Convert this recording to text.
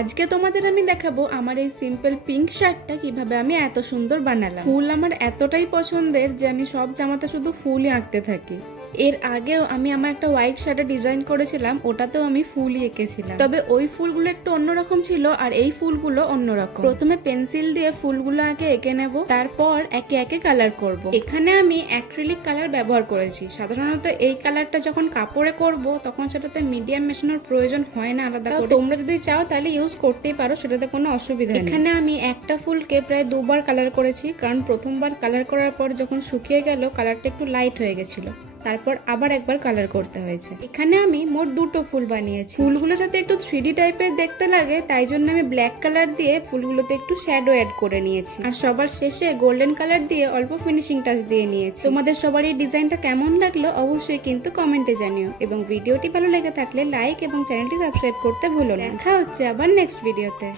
আজকে তোমাদের আমি দেখাবো আমার এই সিম্পল পিঙ্ক শার্টটা কিভাবে আমি এত সুন্দর বানালাম। ফুল আমার এতটাই পছন্দের যে আমি সব জামাতে শুধু ফুলই আঁকতে থাকি। এর আগেও আমি আমার একটা হোয়াইট শার্টে ডিজাইন করেছিলাম, ওটাতেও আমি ফুলই এঁকেছিলাম, তবে ওই ফুলগুলো একটু অন্যরকম ছিল আর এই ফুলগুলো অন্যরকম। প্রথমে পেন্সিল দিয়ে ফুলগুলো আগে এঁকে নেব, তারপর একে একে কালার করব। এখানে আমি অ্যাক্রিলিক কালার ব্যবহার করেছি। সাধারণত এই কালারটা যখন কাপড়ে করব তখন সেটাতে মিডিয়াম মেশানোর প্রয়োজন হয় না আলাদা করে। তোমরা যদি চাও তাহলে ইউজ করতেই পারো, সেটাতে কোনো অসুবিধা নেই। এখানে আমি একটা ফুলকে প্রায় দুবার কালার করেছি, কারণ প্রথমবার কালার করার পর যখন শুকিয়ে গেল কালারটা একটু লাইট হয়ে গেছিল, তারপর আবার একবার কালার করতে হয়েছে। এখানে আমি মোট দুটো ফুল বানিয়েছি। ফুলগুলো যাতে একটু 3D টাইপের দেখতে লাগে তাই জন্য আমি ব্ল্যাক কালার দিয়ে ফুলগুলোতে একটু শ্যাডো অ্যাড করে নিয়েছি, আর সবার শেষে গোল্ডেন কালার দিয়ে অল্প ফিনিশিং টাচ দিয়ে নিয়েছি। তোমাদের সবার এই ডিজাইনটা কেমন লাগলো অবশ্যই কিন্তু কমেন্টে জানিও, এবং ভিডিওটি ভালো লেগে থাকলে লাইক এবং চ্যানেলটি সাবস্ক্রাইব করতে ভুলো না। দেখা হচ্ছে আবার নেক্সট ভিডিওতে।